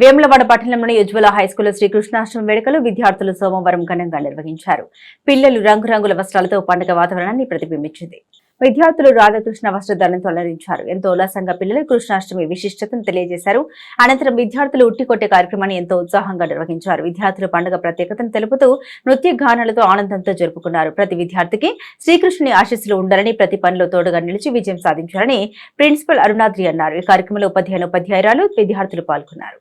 వేములవాడ పట్టణంలోని ఉజ్వల హైస్కూల్ శ్రీకృష్ణాష్టమి వేడుకలు విద్యార్థులు సోమవారం ఘనంగా నిర్వహించారు. పిల్లలు రంగురంగుల వస్త్రాలతో పండుగ వాతావరణాన్ని ప్రతిబింబించింది. విద్యార్థులు రాధాకృష్ణ వస్త్రధారణతో అలరించారు. ఎంతో ఉల్లాసంగా పిల్లలు కృష్ణాష్టమి విశిష్టతను తెలియజేశారు. అనంతరం విద్యార్థులు ఉట్టికొట్టే కార్యక్రమాన్ని ఎంతో ఉత్సాహంగా నిర్వహించారు. విద్యార్థులు పండుగ ప్రత్యేకతను తెలుపుతూ నృత్య గానాలతో ఆనందంతో జరుపుకున్నారు. ప్రతి విద్యార్థికి శ్రీకృష్ణుని ఆశీస్సులు ఉండాలని, ప్రతి పనిలో తోడుగా నిలిచి విజయం సాధించాలని ప్రిన్సిపల్ అరుణాద్రి అన్నారు. ఈ కార్యక్రమంలో ఉపాధ్యాయులు విద్యార్థులు పాల్గొన్నారు.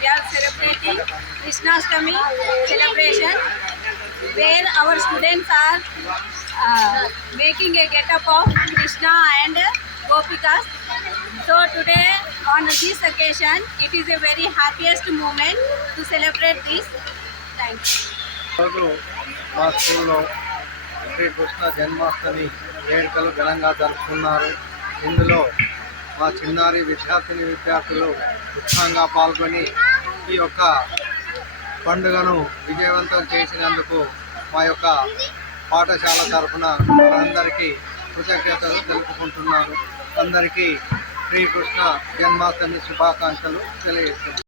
We are celebrating Krishnashtami celebration where our students are making a get-up of Krishna and Gopikas. So today on this occasion, it is a very happiest moment to celebrate this. Thank you. మా స్కూల్లో శ్రీకృష్ణ జన్మాష్టమి వేడుకలు ఘనంగా జరుపుకున్నారు. ఇందులో మా చిన్నారి విద్యార్థులు ఉత్సాహంగా పాల్గొని ఈ యొక్క పండుగను విజయవంతం చేసినందుకు మా యొక్క పాఠశాల తరఫున వారందరికీ కృతజ్ఞతలు తెలుపుకుంటున్నాను. అందరికీ శ్రీకృష్ణ జన్మాష్టమి శుభాకాంక్షలు తెలియజేస్తున్నాను.